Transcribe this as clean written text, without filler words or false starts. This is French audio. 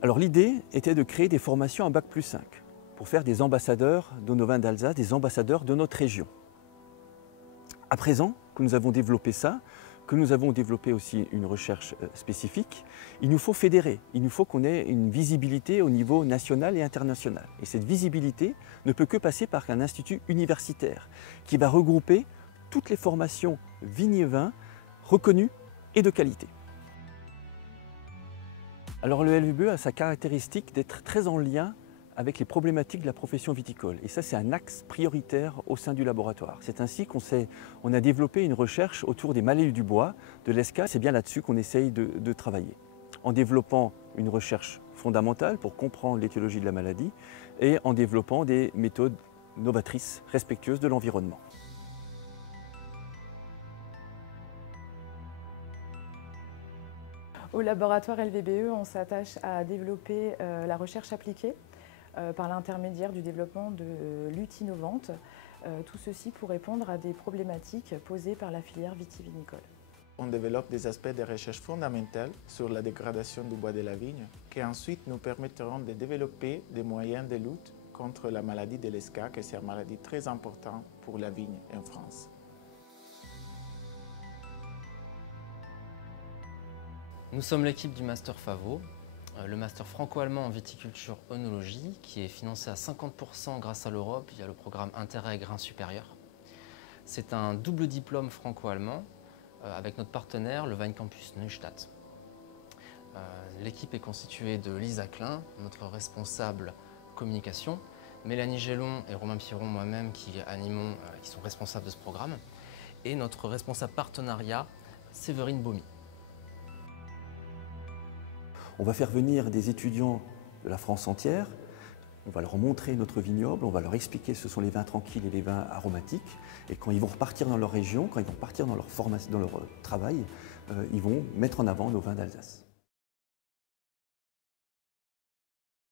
Alors l'idée était de créer des formations à Bac+5 pour faire des ambassadeurs de nos vins d'Alsace, des ambassadeurs de notre région. À présent que nous avons développé ça, que nous avons développé aussi une recherche spécifique, il nous faut fédérer, il nous faut qu'on ait une visibilité au niveau national et international. Et cette visibilité ne peut que passer par un institut universitaire qui va regrouper toutes les formations vignes et vins reconnues et de qualité. Alors le LVBE a sa caractéristique d'être très en lien avec les problématiques de la profession viticole. Et ça, c'est un axe prioritaire au sein du laboratoire. C'est ainsi qu'on a développé une recherche autour des maladies du bois, de l'ESCA. C'est bien là-dessus qu'on essaye de travailler. En développant une recherche fondamentale pour comprendre l'étiologie de la maladie et en développant des méthodes novatrices, respectueuses de l'environnement. Au laboratoire LVBE, on s'attache à développer la recherche appliquée par l'intermédiaire du développement de luttes innovantes, tout ceci pour répondre à des problématiques posées par la filière vitivinicole. On développe des aspects de recherche fondamentaux sur la dégradation du bois de la vigne qui ensuite nous permettront de développer des moyens de lutte contre la maladie de l'ESCA, qui est une maladie très importante pour la vigne en France. Nous sommes l'équipe du Master FAVO, le Master franco-allemand en viticulture œnologie, qui est financé à 50% grâce à l'Europe via le programme Interreg Rhin supérieur. C'est un double diplôme franco-allemand avec notre partenaire, le Weincampus Neustadt. L'équipe est constituée de Lisa Klein, notre responsable communication, Mélanie Gellon et Romain Piron, moi-même, qui sont responsables de ce programme, et notre responsable partenariat, Séverine Baumy. On va faire venir des étudiants de la France entière, on va leur montrer notre vignoble, on va leur expliquer ce sont les vins tranquilles et les vins aromatiques. Et quand ils vont repartir dans leur région, quand ils vont partir dans leur travail, ils vont mettre en avant nos vins d'Alsace.